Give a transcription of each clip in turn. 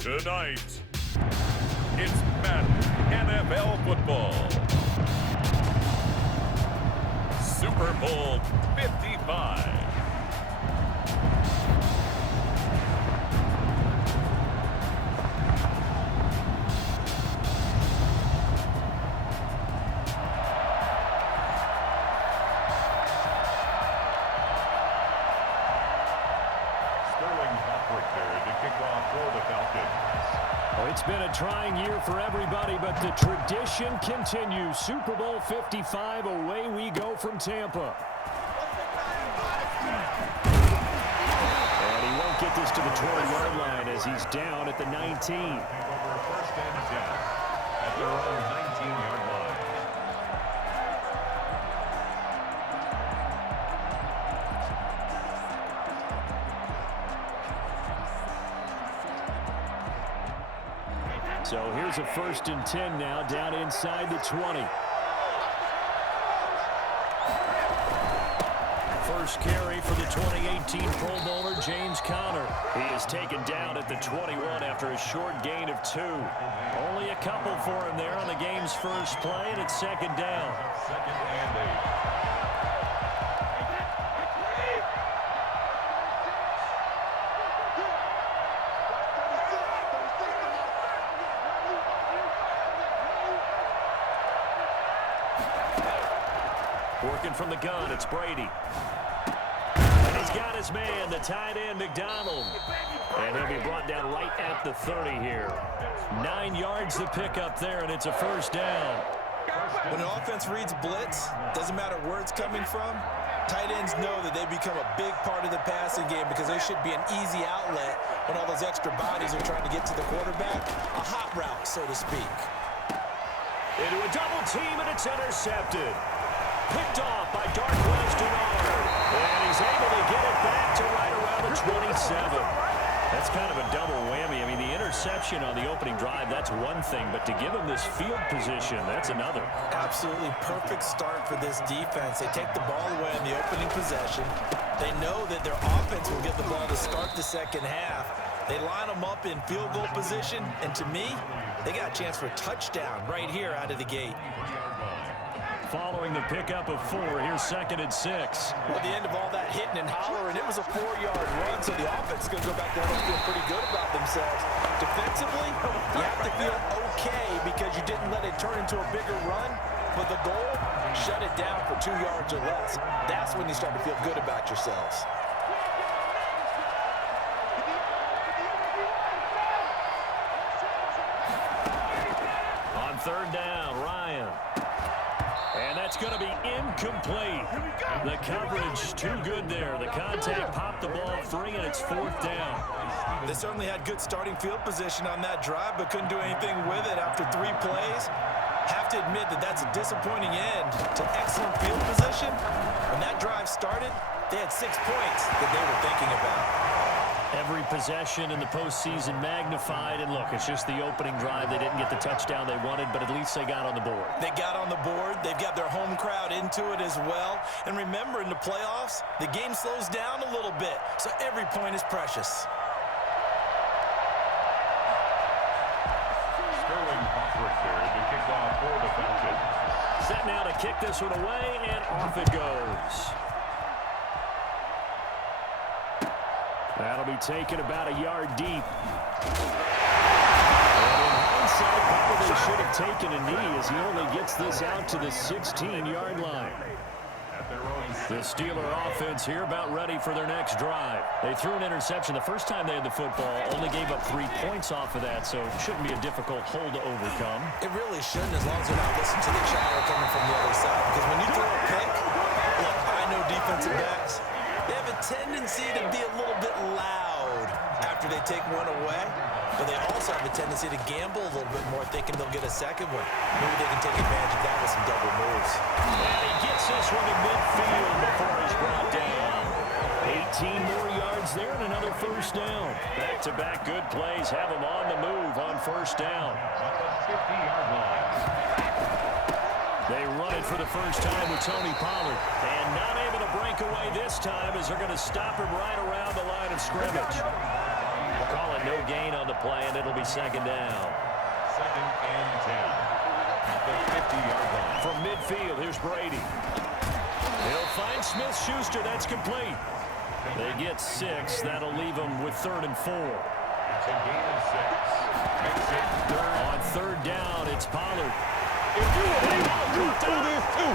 Tonight, it's Madden NFL football. Super Bowl 55. It's been a trying year for everybody, but the tradition continues. Super Bowl 55, away we go from Tampa. And he won't get this to the 20-yard line as he's down at the 19. First and 10 at their own 19-yard line. So here's a 1st and 10 now, down inside the 20. First carry for the 2018 Pro Bowler, James Conner. He is taken down at the 21 after a short gain of 2. Only a couple for him there on the game's first play, and it's 2nd down. 2nd and 8. Working from the gun, it's Brady. And he's got his man, the tight end, McDonald. And he'll be brought down right at the 30 here. 9 yards to pick up there, and it's a 1st down. When an offense reads blitz, doesn't matter where it's coming from, tight ends know that they become a big part of the passing game because they should be an easy outlet when all those extra bodies are trying to get to the quarterback. A hot route, so to speak. Into a double team, and it's intercepted. Picked off by Darquez Denard. And he's able to get it back to right around the 27. That's kind of a double whammy. I mean, the interception on the opening drive, that's one thing. But to give him this field position, that's another. Absolutely perfect start for this defense. They take the ball away in the opening possession. They know that their offense will get the ball to start the second half. They line them up in field goal position. And to me, they got a chance for a touchdown right here out of the gate. Following the pickup of 4, here's 2nd and 6. Well, at the end of all that hitting and hollering, it was a 4-yard run, so the offense is going to go back there and feel pretty good about themselves. Defensively, you have to feel okay because you didn't let it turn into a bigger run, but the goal, shut it down for 2 yards or less. That's when you start to feel good about yourselves. On 3rd down, Ryan. And that's going to be incomplete. The coverage too good there. The contact popped the ball free, and it's 4th down. They certainly had good starting field position on that drive, but couldn't do anything with it after 3 plays. Have to admit that that's a disappointing end to excellent field position. When that drive started, they had 6 points that they were thinking about. Every possession in the postseason magnified, and look, it's just the opening drive. They didn't get the touchdown they wanted, but at least they got on the board. They got on the board. They've got their home crowd into it as well. And remember, in the playoffs, the game slows down a little bit, so every point is precious. Set now to kick this one away, and off it goes. That'll be taken about a yard deep. And in hindsight, probably should have taken a knee as he only gets this out to the 16-yard line. The Steeler offense here about ready for their next drive. They threw an interception the first time they had the football, only gave up 3 points off of that, so it shouldn't be a difficult hole to overcome. It really shouldn't, as long as they're not listening to the chatter coming from the other side. Because when you throw a pick, look, I know defensive backs, they have a tendency to be a little bit loud after they take one away, but they also have a tendency to gamble a little bit more, thinking they'll get a second one. Maybe they can take advantage of that with some double moves. And he gets this one to midfield before he's brought down. 18 more yards there and another 1st down. Back-to-back good plays have them on the move on 1st down. They run it for the first time with Tony Pollard. And not able to break away this time as they're going to stop him right around the line of scrimmage. Call it no gain on the play, and it'll be second down. Second and 10. At the 50-yard line. From midfield, here's Brady. He'll find Smith-Schuster. That's complete. They get 6. That'll leave them with 3rd and 4. It's a gain of 6. Makes it third. On 3rd down, it's Pollard. If you do this too.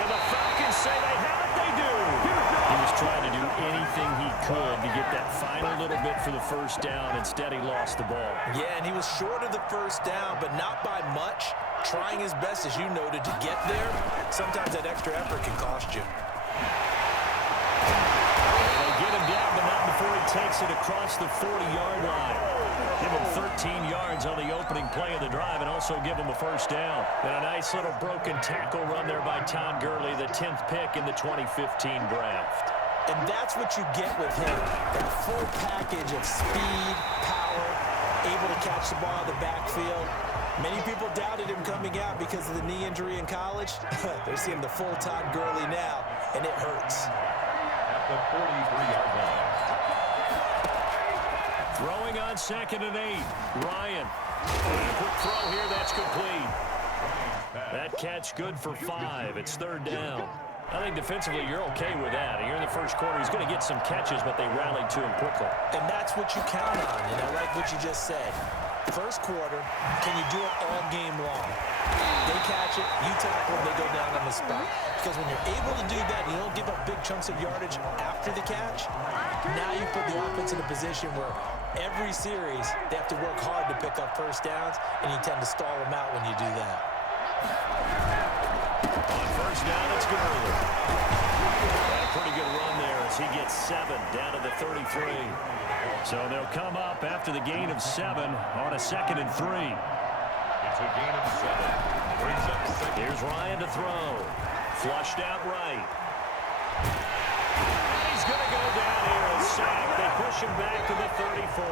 And the Falcons say they have it, they do. He was trying to do anything he could to get that final little bit for the first down. Instead, he lost the ball. Yeah, and he was short of the first down, but not by much. Trying his best, as you noted, to get there. Sometimes that extra effort can cost you. They get him down, but not before he takes it across the 40-yard line. Give him 13 yards on the opening play of the drive and also give him a first down. And a nice little broken tackle run there by Todd Gurley, the 10th pick in the 2015 draft. And that's what you get with him. That full package of speed, power, able to catch the ball in the backfield. Many people doubted him coming out because of the knee injury in college. They're seeing the full Todd Gurley now, and it hurts. At the 43-yard line. Throwing on 2nd and 8. Ryan. Quick throw here. That's complete. That catch good for 5. It's 3rd down. I think defensively you're okay with that. You're in the first quarter. He's going to get some catches, but they rallied to him quickly. And that's what you count on. And I like what you just said. First quarter, can you do it all game long? They catch it, you tackle them, they go down on the spot. Because when you're able to do that, you don't give up big chunks of yardage after the catch. Now you put the offense in a position where every series they have to work hard to pick up first downs, and you tend to stall them out when you do that. On first down, it's Gurley. A pretty good run there as he gets 7 down to the 33. So they'll come up after the gain of 7 on a 2nd and 3. It's a gain of 7. Brings up 2nd. Here's Ryan to throw. Flushed out right. He's going to go down here and sack. They push him back to the 34.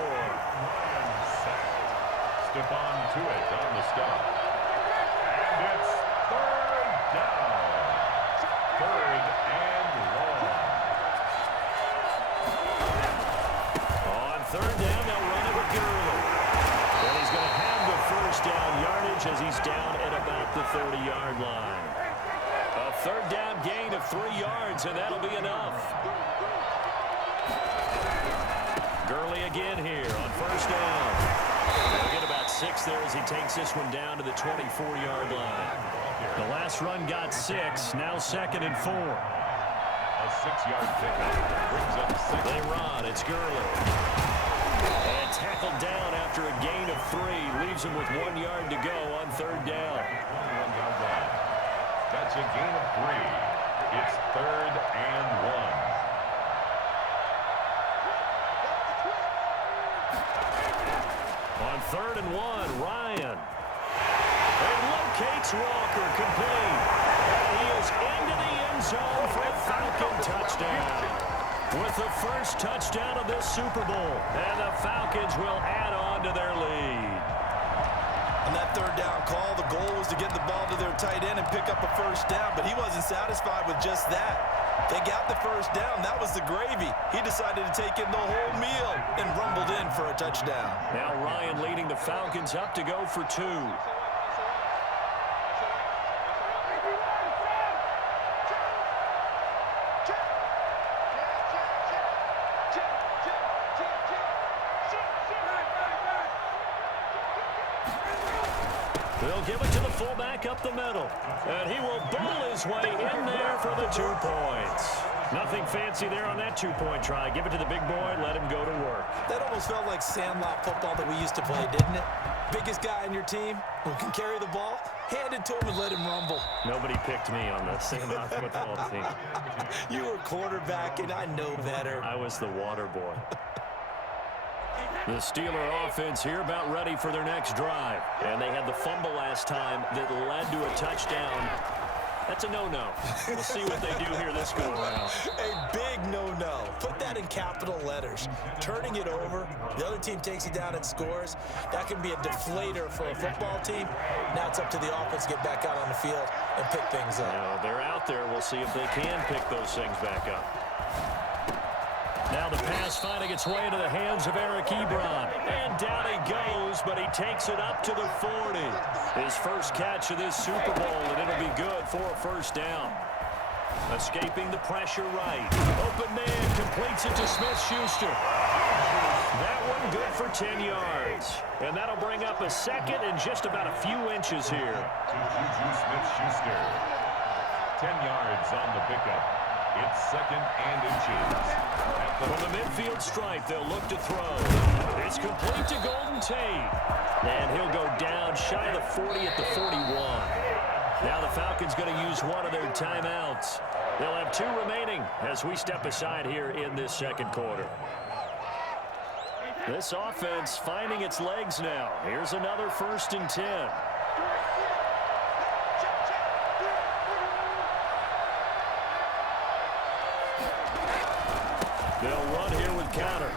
Stephon Tuitt on the stop. And it's 3rd down. 3rd and long. On 3rd down, they'll run it with Gurley. And he's going to have the first down yardage as he's down at about the 30-yard line. A 3rd down gain of 3 yards, and that'll be enough. Gurley again here on first down. They'll get about 6 there as he takes this one down to the 24-yard line. The last run got 6, now 2nd and 4. A 6-yard pickup brings up 6. They run. It's Gurley. And tackled down after a gain of 3. Leaves him with 1 yard to go on 3rd down. 21-yard line. That's a gain of 3. It's 3rd and 1. On 3rd and 1, Ryan. And locates Walker complete. And he is into the end zone for a Falcon touchdown. With the first touchdown of this Super Bowl. And the Falcons will add on to their lead. On that 3rd down call, the goal was to get the ball to their tight end and pick up a first down, but he wasn't satisfied with just that. They got the first down. That was the gravy. He decided to take in the whole meal and rumbled in for a touchdown. Now Ryan leading the Falcons up to go for 2. They'll give it to the fullback up the middle. And he will bowl his way in there for the 2 points. Nothing fancy there on that 2-point try. Give it to the big boy, let him go to work. That almost felt like sandlot football that we used to play, didn't it? Biggest guy on your team who can carry the ball, hand it to him and let him rumble. Nobody picked me on the sandlot football team. You were quarterback, and I know better. I was the water boy. The Steeler offense here about ready for their next drive. And they had the fumble last time that led to a touchdown. That's a no-no. We'll see what they do here this go-around. A big no-no. Put that in capital letters. Turning it over, the other team takes it down and scores. That can be a deflator for a football team. Now it's up to the offense to get back out on the field and pick things up. They're out there. We'll see if they can pick those things back up. Now the pass finding its way into the hands of Eric Ebron. And down he goes, but he takes it up to the 40. His first catch of this Super Bowl, and it'll be good for a first down. Escaping the pressure right. Open man completes it to Smith-Schuster. That one good for 10 yards. And that'll bring up a second and just about a few inches here. To Juju Smith-Schuster. 10 yards on the pickup. It's second and inches. From the midfield stripe, they'll look to throw. It's complete to Golden Tate. And he'll go down shy of the 40 at the 41. Now the Falcons going to use one of their timeouts. They'll have 2 remaining as we step aside here in this second quarter. This offense finding its legs now. Here's another 1st and 10. They'll run here with Counter.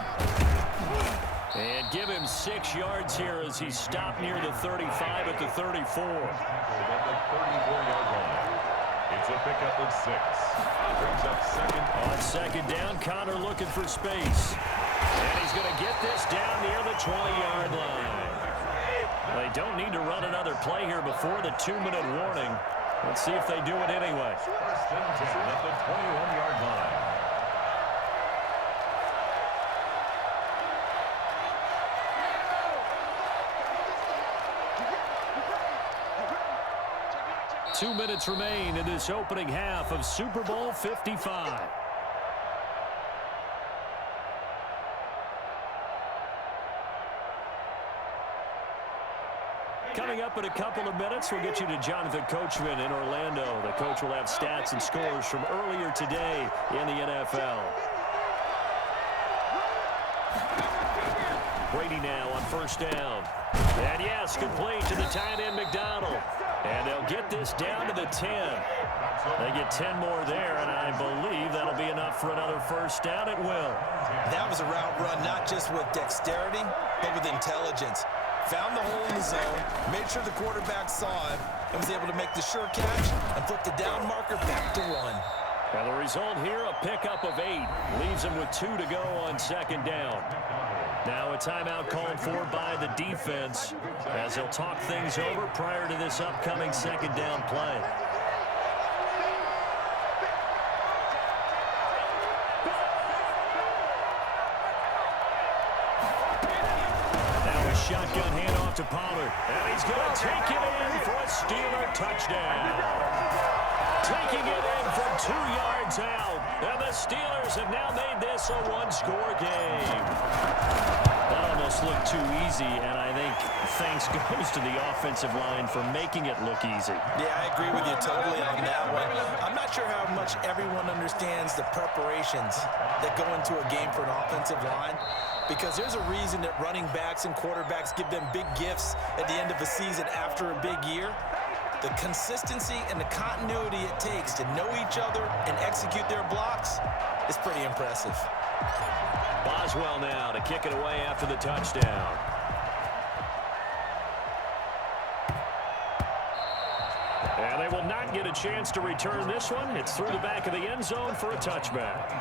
And give him 6 yards here as he's stopped near the 35 at the 34. At the 34-yard line. It's a pickup of 6. Brings up second. On second down, Connor looking for space. And he's going to get this down near the 20-yard line. They don't need to run another play here before the 2-minute warning. Let's see if they do it anyway. 1st and 10 at the 21-yard line. Two minutes remain in this opening half of Super Bowl 55. Coming up in a couple of minutes, we'll get you to Jonathan Coachman in Orlando. The coach will have stats and scores from earlier today in the NFL. Brady now on 1st down. And yes, complete to the tight end McDonald. And they'll get this down to the 10. They get 10 more there, and I believe that'll be enough for another 1st down. It will. That was a route run not just with dexterity, but with intelligence. Found the hole in the zone, made sure the quarterback saw it, and was able to make the sure catch and flip the down marker back to 1. And the result here, a pickup of 8. Leaves them with 2 to go on 2nd down. Now a timeout called for by the defense as they'll talk things over prior to this upcoming 2nd down play. Now a shotgun handoff to Pollard. And he's going to take it in for a Steeler touchdown. Taking it in from 2 yards out. And the Steelers have now made this a 1-score game. That almost looked too easy, and I think thanks goes to the offensive line for making it look easy. Yeah, I agree with you totally on that one. I'm not sure how much everyone understands the preparations that go into a game for an offensive line, because there's a reason that running backs and quarterbacks give them big gifts at the end of a season after a big year. The consistency and the continuity it takes to know each other and execute their blocks is pretty impressive. Boswell now to kick it away after the touchdown. And they will not get a chance to return this one. It's through the back of the end zone for a touchback.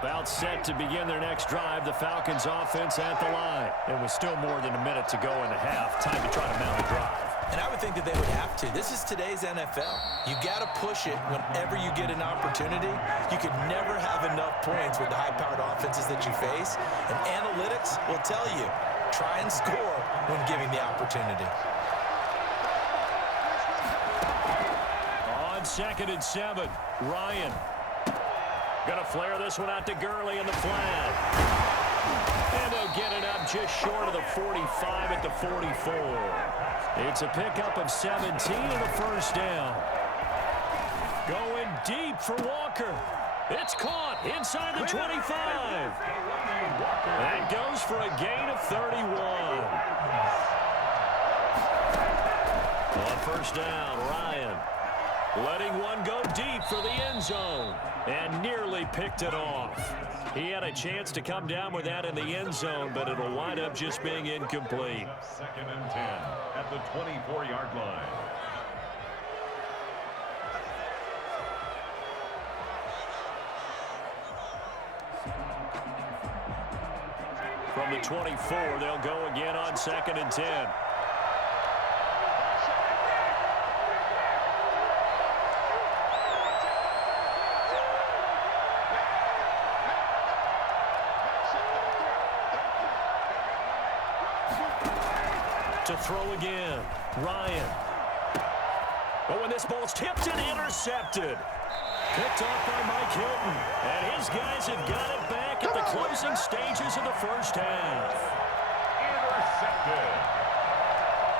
About set to begin their next drive, the Falcons offense at the line. And with still more than a minute to go in the half, time to try to mount a drive. And I would think that they would have to. This is today's NFL. You got to push it whenever you get an opportunity. You could never have enough points with the high-powered offenses that you face. And analytics will tell you, try and score when given the opportunity. On 2nd and 7, Ryan. Gonna flare this one out to Gurley in the flat. And they'll get it up just short of the 45 at the 44. It's a pickup of 17 and a 1st down. Going deep for Walker. It's caught inside the 25. That goes for a gain of 31. On 1st down, Ryan letting one go deep for the end zone and nearly picked it off. He had a chance to come down with that in the end zone, but it'll wind up just being incomplete. 2nd and 10 at the 24-yard line. From the 24, they'll go again on 2nd and 10. To throw again, Ryan. But when this ball's tipped and intercepted. Picked off by Mike Hilton. And his guys have got it back at the closing stages of the first half. Intercepted.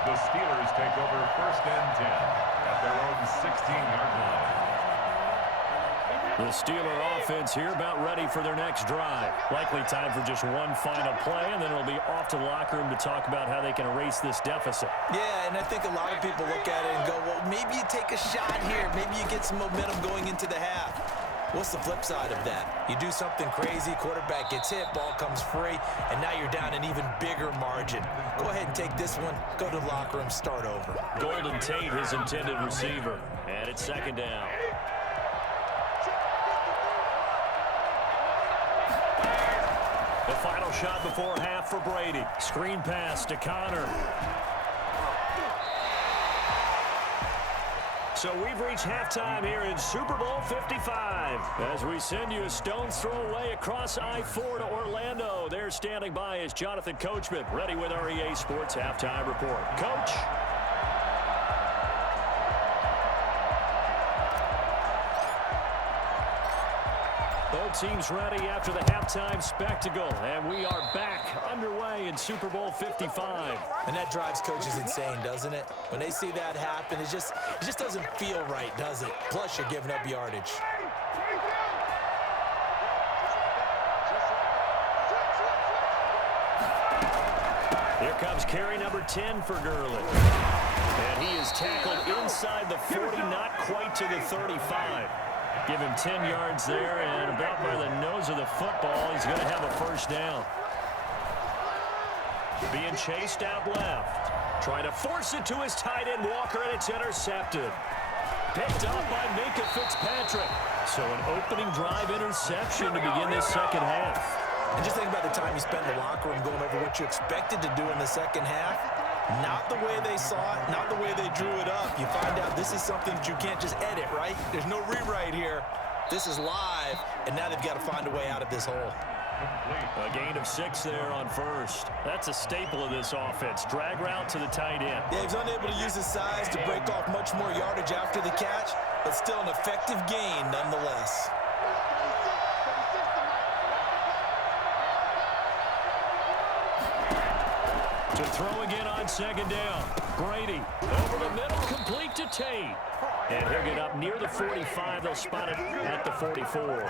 The Steelers take over 1st and 10 at their own 16-yard line. The Steeler offense here about ready for their next drive. Likely time for just one final play, and then it'll be off to the locker room to talk about how they can erase this deficit. Yeah, and I think a lot of people look at it and go, well, maybe you take a shot here. Maybe you get some momentum going into the half. What's the flip side of that? You do something crazy, quarterback gets hit, ball comes free, and now you're down an even bigger margin. Go ahead and take this one, go to the locker room, start over. Golden Tate, his intended receiver, and it's 2nd down. The final shot before half for Brady. Screen pass to Connor. So we've reached halftime here in Super Bowl 55. As we send you a stone's throw away across I-4 to Orlando. There standing by is Jonathan Coachman, ready with our EA Sports Halftime Report. Coach. Both teams ready after the halftime spectacle, and we are back underway in Super Bowl 55. And that drives coaches insane, doesn't it? When they see that happen, it just doesn't feel right, does it? Plus, you're giving up yardage. Here comes carry number 10 for Gurley. And he is tackled inside the 40, not quite to the 35. Give him 10 yards there, and about by the nose of the football, he's going to have a first down. Being chased out left. Trying to force it to his tight end, Walker, and it's intercepted. Picked up by Minka Fitzpatrick. So an opening drive interception to begin this second half. And just think about the time you spent in the locker room going over what you expected to do in the second half. Not the way they saw it, not the way they drew it up. You find out this is something that you can't just edit, right? There's no rewrite here. This is live, and now they've got to find a way out of this hole. A gain of 6 there on first. That's a staple of this offense. Drag route to the tight end. Yeah, he's unable to use his size to break off much more yardage after the catch, but still an effective gain nonetheless. To throw again on 2nd down. Brady over the middle, complete to Tate. And he'll get up near the 45. They'll spot it at the 44.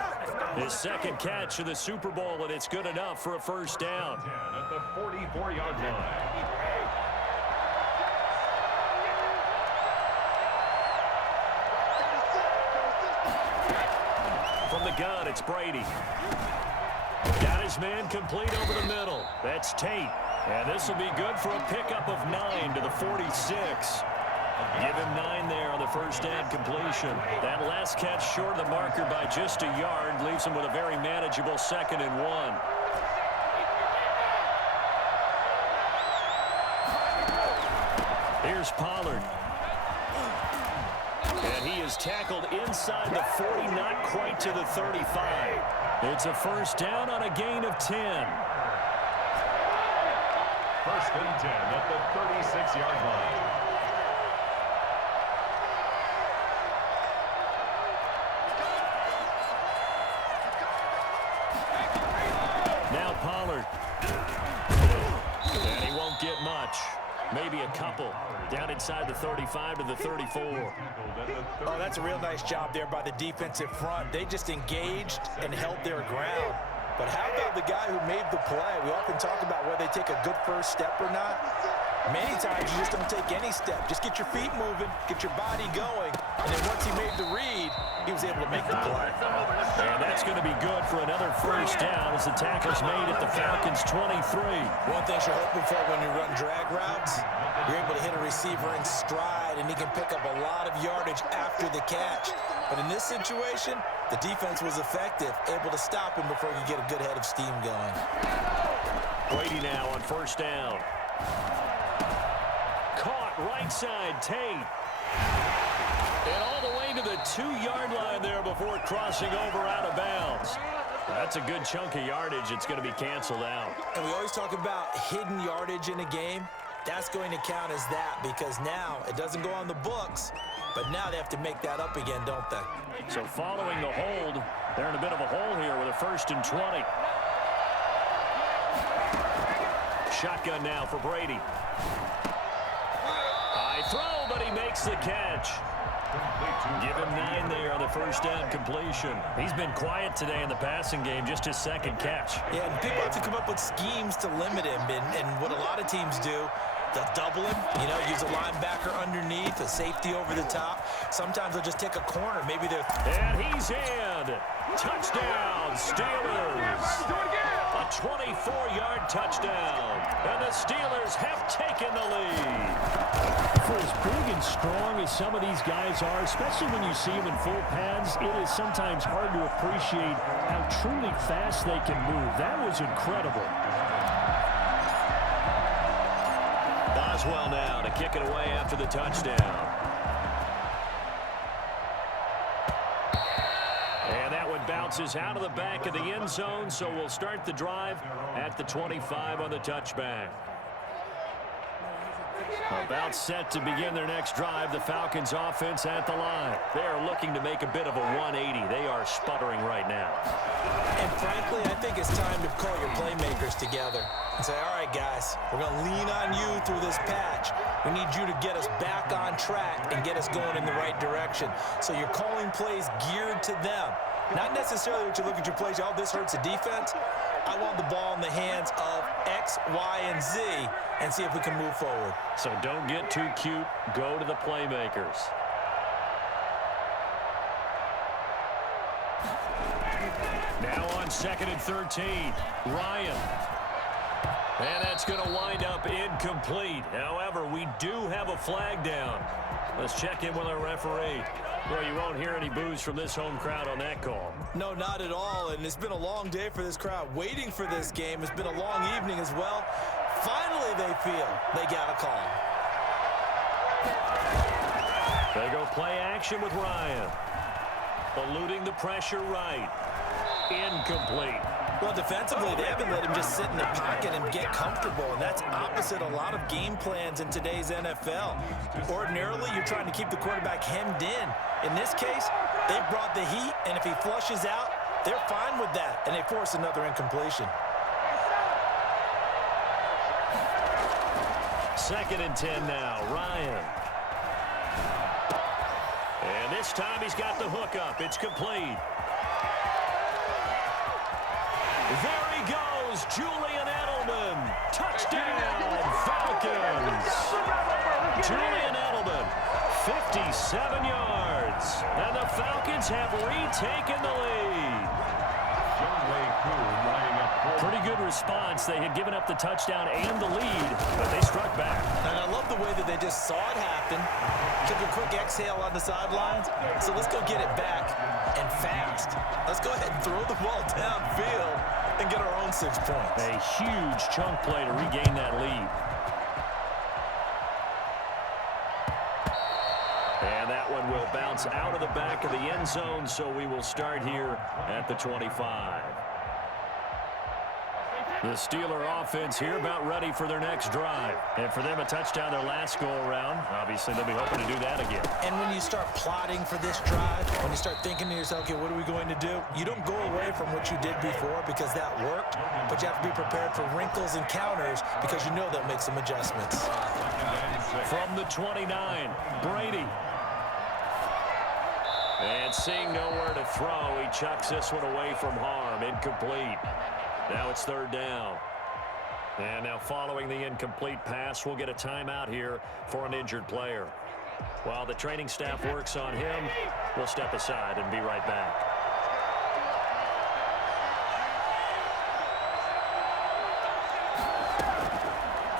His second catch of the Super Bowl, and it's good enough for a first down. At the 44-yard line. From the gun, it's Brady. Got his man complete over the middle. That's Tate. And this will be good for a pickup of 9 to the 46. Give him 9 there on the first down completion. That last catch short of the marker by just a yard leaves him with a very manageable 2nd and 1. Here's Pollard. And he is tackled inside the 40, not quite to the 35. It's a first down on a gain of 10. 1st and 10 at the 36-yard line. Now Pollard. And he won't get much. Maybe a couple. Down inside the 35 to the 34. Oh, that's a real nice job there by the defensive front. They just engaged and held their ground. But how about the guy who made the play? We often talk about whether they take a good first step or not. Many times you just don't take any step. Just get your feet moving, get your body going, and then once he made the read, he was able to make the play. And that's going to be good for another first down as the tackle's made at the Falcons' 23. One thing you're hoping for when you run drag routes, you're able to hit a receiver in stride, and he can pick up a lot of yardage after the catch. But in this situation, the defense was effective, able to stop him before he could get a good head of steam going. Brady now on first down. Caught right side, Tate. And all the way to the 2-yard line there before crossing over out of bounds. That's a good chunk of yardage. It's going to be canceled out. And we always talk about hidden yardage in a game. That's going to count as that because now it doesn't go on the books, but now they have to make that up again, don't they? So following the hold, they're in a bit of a hole here with a 1st and 20. Shotgun now for Brady. High throw, but he makes the catch. Give him 9 there on the first down completion. He's been quiet today in the passing game, just his 2nd catch. Yeah, and people have to come up with schemes to limit him, and what a lot of teams do, they'll double him, use a linebacker underneath, a safety over the top. Sometimes they'll just take a corner. Maybe they're... And he's in. Touchdown, Steelers. A 24-yard touchdown. And the Steelers have taken the lead. For as big and strong as some of these guys are, especially when you see them in full pads, it is sometimes hard to appreciate how truly fast they can move. That was incredible. Boswell now to kick it away after the touchdown. And that one bounces out of the back of the end zone, so we'll start the drive at the 25 on the touchback. About set to begin their next drive, the Falcons offense at the line. They are looking to make a bit of a 180. They are sputtering right now. And frankly, I think it's time to call your playmakers together and say, all right, guys, we're going to lean on you through this patch. We need you to get us back on track and get us going in the right direction. So you're calling plays geared to them. Not necessarily what you look at your plays, oh, this hurts the defense. I want the ball in the hands of X, Y, and Z and see if we can move forward. So don't get too cute. Go to the playmakers. Now on 2nd and 13, Ryan. And that's going to wind up incomplete. However, we do have a flag down. Let's check in with our referee. Well, you won't hear any boos from this home crowd on that call. No, not at all, and it's been a long day for this crowd. Waiting for this game. It's been a long evening as well. Finally, they feel they got a call. They go play action with Ryan. Eluding the pressure right. Incomplete. Well, defensively, they haven't let him just sit in the pocket and get comfortable, and that's opposite a lot of game plans in today's NFL. Ordinarily, you're trying to keep the quarterback hemmed in. In this case, they brought the heat, and if he flushes out, they're fine with that, and they force another incompletion. 2nd and 10 now, Ryan. And this time he's got the hook up. It's complete. There he goes, Julian Edelman. Touchdown, Falcons. Julian Edelman, 57 yards. And the Falcons have retaken the lead. Pretty good response. They had given up the touchdown and the lead, but they struck back. And I love the way that they just saw it happen, took a quick exhale on the sidelines. So let's go get it back and fast. Let's go ahead and throw the ball downfield and get our own 6 points. A huge chunk play to regain that lead. And that one will bounce out of the back of the end zone, so we will start here at the 25. The Steeler offense here about ready for their next drive. And for them, a touchdown their last go-around. Obviously, they'll be hoping to do that again. And when you start plotting for this drive, when you start thinking to yourself, okay, what are we going to do? You don't go away from what you did before because that worked, but you have to be prepared for wrinkles and counters because you know they'll make some adjustments. From the 29, Brady. And seeing nowhere to throw, he chucks this one away from harm. Incomplete. Now it's 3rd down. And now following the incomplete pass, we'll get a timeout here for an injured player. While the training staff works on him, we'll step aside and be right back.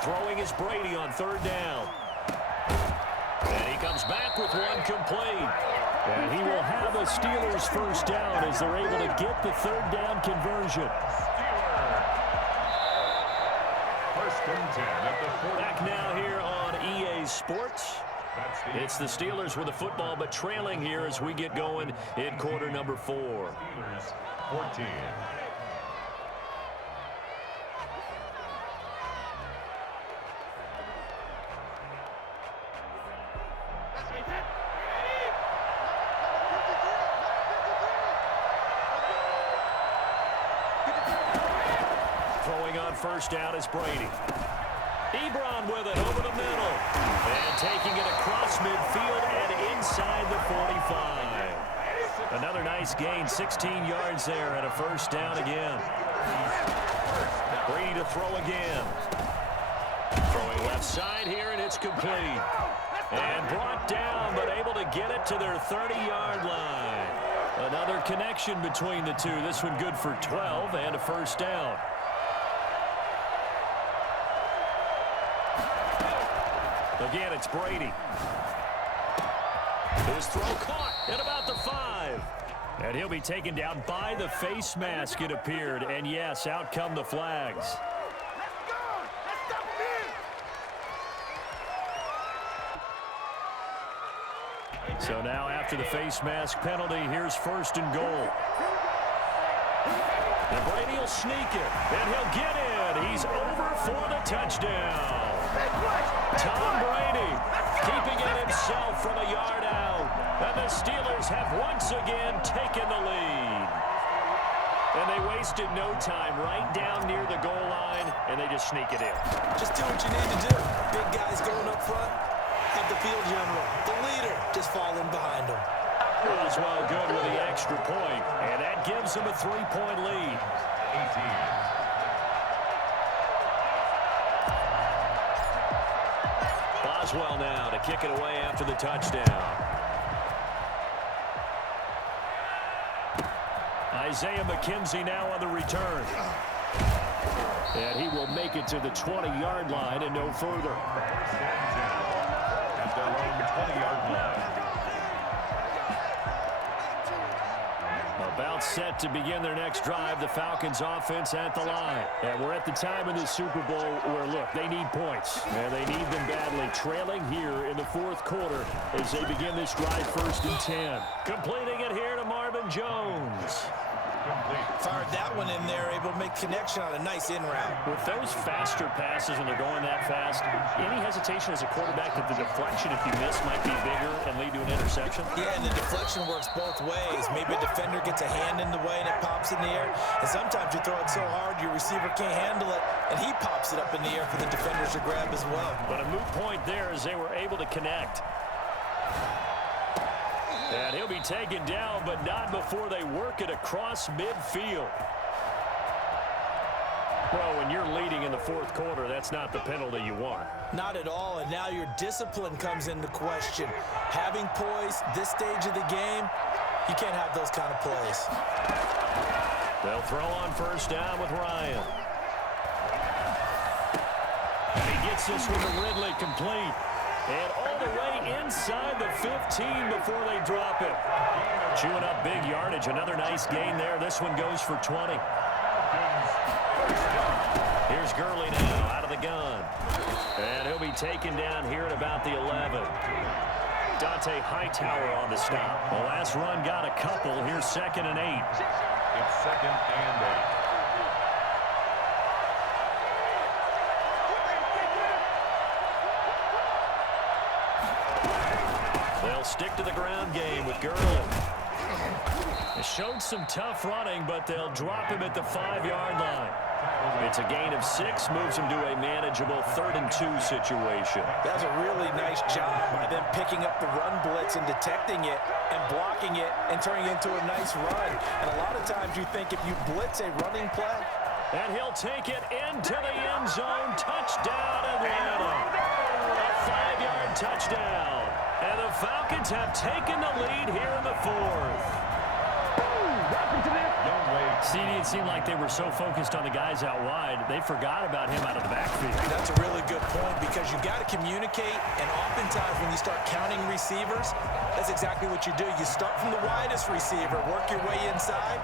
Throwing is Brady on 3rd down. And he comes back with one complete. And he will have a Steelers 1st down as they're able to get the 3rd down conversion. First and 10 at the 40. Back now here on EA Sports. It's the Steelers with the football, but trailing here as we get going in quarter number 4. Steelers 14. Throwing on first down is Brady. Ebron with it over the middle. And taking it across midfield and inside the 45. Another nice gain, 16 yards there and a first down again. Brady to throw again. Throwing left side here, and it's complete. And brought down, but able to get it to their 30-yard line. Another connection between the two. This one good for 12 and a first down. Again, it's Brady. His throw caught at about the 5. And he'll be taken down by the face mask, it appeared. And yes, out come the flags. So now after the face mask penalty, here's first and goal. And Brady will sneak it, and he'll get in. He's over for the touchdown. Tom Brady keeping it himself from a yard out. And the Steelers have once again taken the lead. And they wasted no time right down near the goal line, and they just sneak it in. Just do what you need to do. Big guys going up front. Have the field general, the leader, just falling behind him. Boswell good with the extra point, and that gives him a 3-point lead. 18. Boswell now to kick it away after the touchdown. Isaiah McKenzie now on the return. And he will make it to the 20-yard line and no further. First and 10 at their own 20-yard line. About set to begin their next drive, the Falcons offense at the line. And we're at the time in the Super Bowl where, look, they need points. And they need them badly. Trailing here in the fourth quarter as they begin this drive first and 10. Completing it here to Marvin Jones. Fired that one in there, able to make connection on a nice in route. With those faster passes when they're going that fast, any hesitation as a quarterback that the deflection, if you miss, might be bigger and lead to an interception? Yeah, and the deflection works both ways. Maybe a defender gets a hand in the way and it pops in the air. And sometimes you throw it so hard your receiver can't handle it, and he pops it up in the air for the defenders to grab as well. But a moot point there as they were able to connect. And he'll be taken down, but not before they work it across midfield. Well, when you're leading in the fourth quarter, that's not the penalty you want. Not at all, and now your discipline comes into question. Having poise this stage of the game, you can't have those kind of plays. They'll throw on first down with Ryan. And he gets this one to Ridley complete. And all the way inside the 15 before they drop it. Chewing up big yardage. Another nice gain there. This one goes for 20. Here's Gurley now out of the gun. And he'll be taken down here at about the 11. Dante Hightower on the stop. The last run got a couple. Here's 2nd and 8. It's 2nd and 8. They'll stick to the ground game with Gurley. They showed some tough running, but they'll drop him at the 5-yard line. It's a gain of 6, moves him to a manageable 3rd and 2 situation. That's a really nice job by them picking up the run blitz and detecting it and blocking it and turning it into a nice run. And a lot of times you think if you blitz a running play. And he'll take it into the end zone. Touchdown, Atlanta. A 5-yard touchdown. And the Falcons have taken the lead here in the 4th. CD, it seemed like they were so focused on the guys out wide, they forgot about him out of the backfield. That's a really good point because you got to communicate, and oftentimes when you start counting receivers, that's exactly what you do. You start from the widest receiver, work your way inside.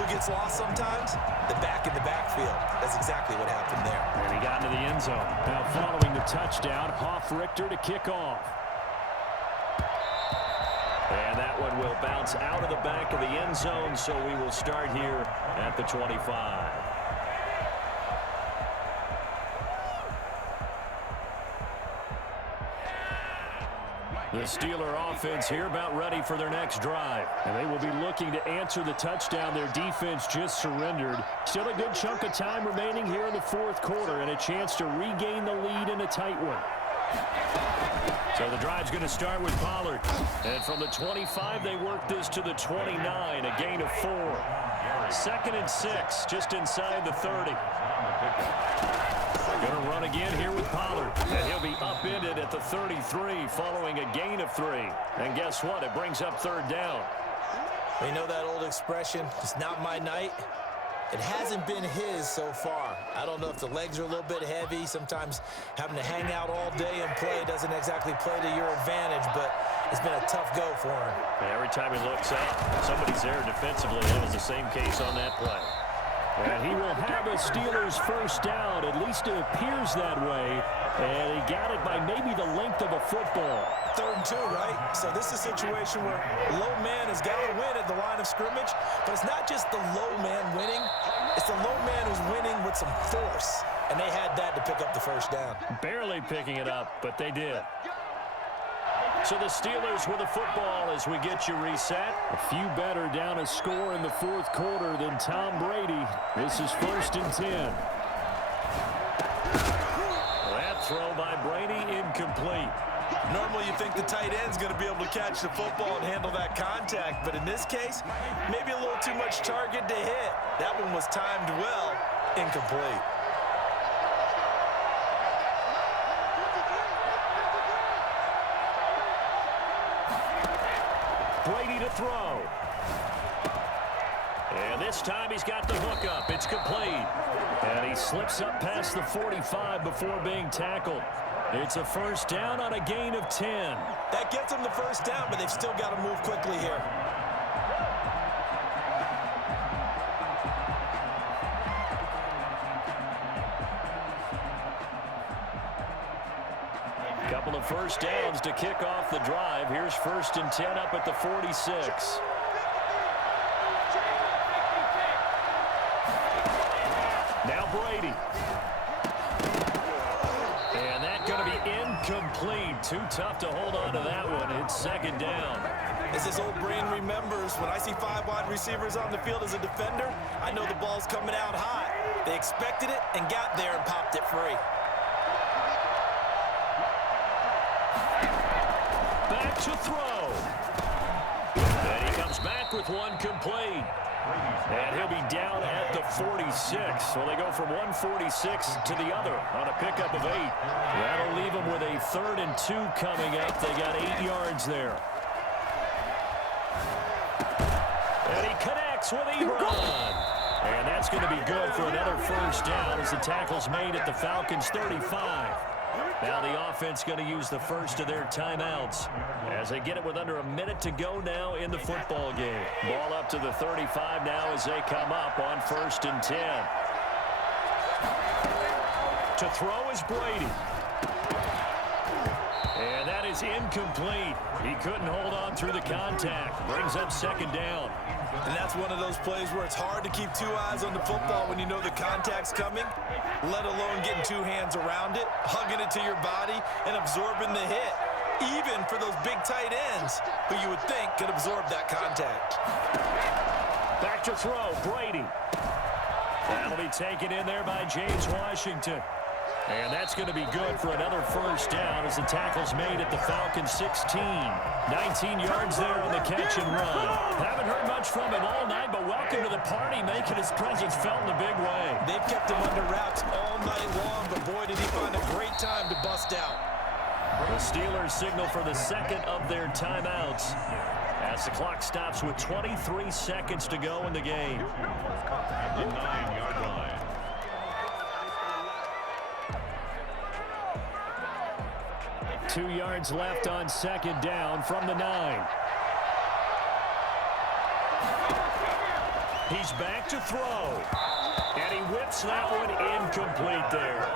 Who gets gets lost sometimes? The back in the backfield. That's exactly what happened there. And he got into the end zone. Now following the touchdown, Hoff-Richter to kick off. And that one will bounce out of the back of the end zone, so we will start here at the 25. The Steeler offense here about ready for their next drive. And they will be looking to answer the touchdown their defense just surrendered. Still a good chunk of time remaining here in the fourth quarter and a chance to regain the lead in a tight one. So the drive's going to start with Pollard. And from the 25, they work this to the 29, a gain of 4. 2nd and 6, just inside the 30. Going to run again here with Pollard. And he'll be upended at the 33 following a gain of 3. And guess what? It brings up 3rd down. You know that old expression, it's not my night? It hasn't been his so far. I don't know if the legs are a little bit heavy. Sometimes having to hang out all day and play doesn't exactly play to your advantage, but it's been a tough go for him. And every time he looks up, somebody's there defensively. That was the same case on that play. And he will have a Steelers first down. At least it appears that way. And he got it by maybe the length of a football. 3rd and 2, right? So this is a situation where low man has got to win at the line of scrimmage. But it's not just the low man winning. It's the low man who's winning with some force. And they had that to pick up the first down. Barely picking it up, but they did. So the Steelers with the football as we get you reset. A few better down a score in the fourth quarter than Tom Brady. This is 1st and 10. That throw by Brady incomplete. Normally you think the tight end's going to be able to catch the football and handle that contact. But in this case, maybe a little too much target to hit. That one was timed well, incomplete. Brady to throw. And this time he's got the hook up. It's complete. And he slips up past the 45 before being tackled. It's a first down on a gain of 10. That gets them the first down, but they've still got to move quickly here. Couple of first downs to kick off the drive. Here's 1st and 10 up at the 46. Now Brady. And that's going to be incomplete. Too tough to hold on to that one. It's 2nd down. As his old brain remembers, when I see 5 wide receivers on the field as a defender, I know the ball's coming out hot. They expected it and got there and popped it free. Back to throw. And he comes back with one complete. And he'll be down at the 46. So they go from 146 to the other on a pickup of 8. That'll leave them with a 3rd and 2 coming up. They got 8 yards there. And he connects with Ebron. And that's going to be good for another first down as the tackle's made at the Falcons' 35. Now the offense going to use the first of their timeouts as they get it with under a minute to go now in the football game. Ball up to the 35 now as they come up on 1st and 10. To throw is Brady. And that is incomplete. He couldn't hold on through the contact. Brings up 2nd down. And that's one of those plays where it's hard to keep 2 eyes on the football when you know the contact's coming, let alone getting 2 hands around it, hugging it to your body, and absorbing the hit, even for those big tight ends who you would think could absorb that contact. Back to throw, Brady. That'll be taken in there by James Washington. And that's going to be good for another first down as the tackle's made at the Falcons' 16. 19 yards there on the catch and run. Haven't heard much from him all night, but welcome to the party, making his presence felt in a big way. They've kept him under wraps all night long, but boy, did he find a great time to bust out. The Steelers signal for the 2nd of their timeouts as the clock stops with 23 seconds to go in the game. The 9-yard line. Two yards left on 2nd down from the 9. He's back to throw. And he whips that one incomplete there.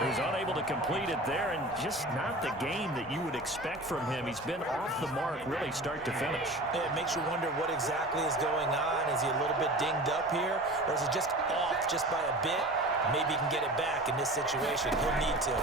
He's unable to complete it there, and just not the game that you would expect from him. He's been off the mark really start to finish. It makes you wonder what exactly is going on. Is he a little bit dinged up here, or is it just off just by a bit? Maybe he can get it back in this situation. He'll need to.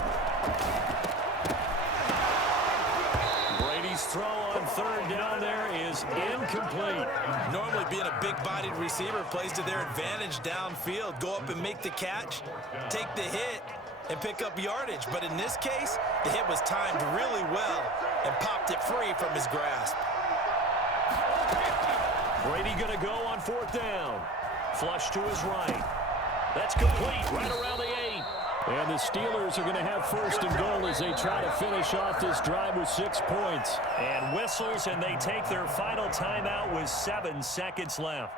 Brady's throw on third down there is incomplete. Normally being a big-bodied receiver plays to their advantage downfield. Go up and make the catch, take the hit, and pick up yardage. But in this case, the hit was timed really well and popped it free from his grasp. Brady going to go on fourth down. Flush to his right. That's complete right around the 8. And the Steelers are going to have first and goal as they try to finish off this drive with 6 points. And whistles, and they take their final timeout with 7 seconds left.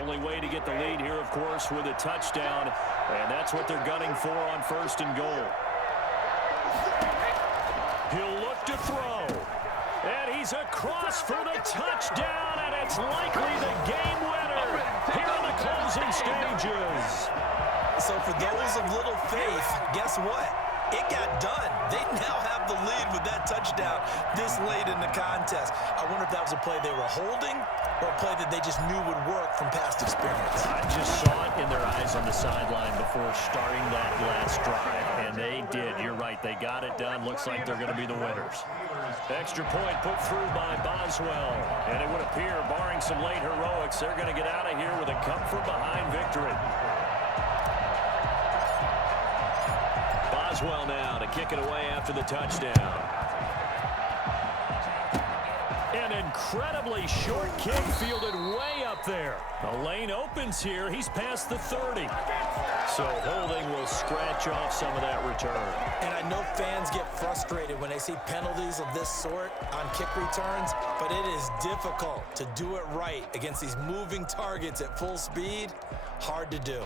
Only way to get the lead here, of course, with a touchdown. And that's what they're gunning for on first and goal. He'll look to throw. And he's across for the touchdown, and it's likely the game winner here in the closing stages. So for those of little faith, guess what? It got done. They now have the lead with that touchdown this late in the contest. I wonder if that was a play they were holding or a play that they just knew would work from past experience. I just saw it in their eyes on the sideline before starting that last drive, and they did. You're right. They got it done. Looks like they're going to be the winners. Extra point put through by Boswell, and it would appear, barring some late heroics, they're going to get out of here with a come-from-behind victory. Boswell now to kick it away after the touchdown. An incredibly short kick fielded way up there. The lane opens here. He's past the 30. So holding will scratch off some of that return. And I know fans get frustrated when they see penalties of this sort on kick returns, but it is difficult to do it right against these moving targets at full speed. Hard to do.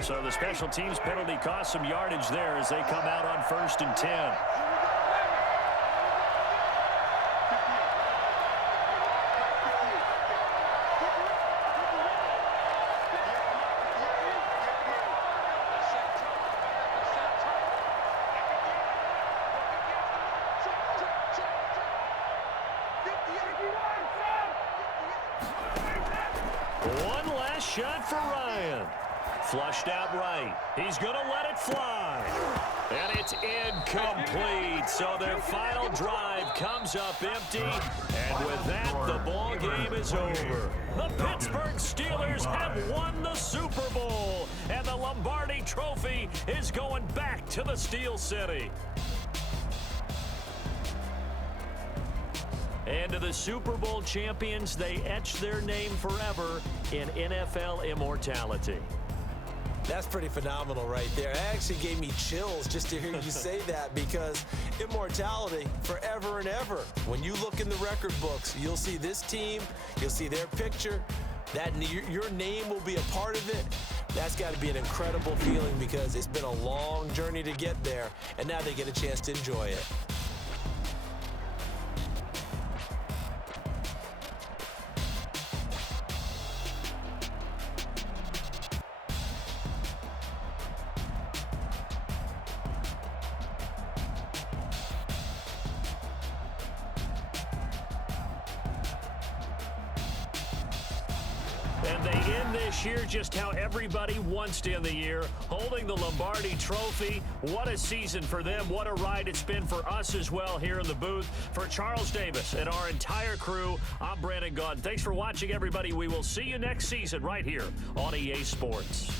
So the special teams penalty cost some yardage there as they come out on first and 10. One last shot for Ryan. Flushed out right. He's going to let it fly. And it's incomplete. So their final drive comes up empty. And with that, the ball game is over. The Pittsburgh Steelers have won the Super Bowl. And the Lombardi Trophy is going back to the Steel City. And to the Super Bowl champions, they etch their name forever in NFL immortality. That's pretty phenomenal right there. It actually gave me chills just to hear you say that, because immortality forever and ever. When you look in the record books, you'll see this team, you'll see their picture, that your name will be a part of it. That's got to be an incredible feeling, because it's been a long journey to get there, and now they get a chance to enjoy it. And they end this year just how everybody wants to end the year, holding the Lombardi Trophy. What a season for them. What a ride it's been for us as well here in the booth. For Charles Davis and our entire crew, I'm Brandon Gaudin. Thanks for watching, everybody. We will see you next season right here on EA Sports.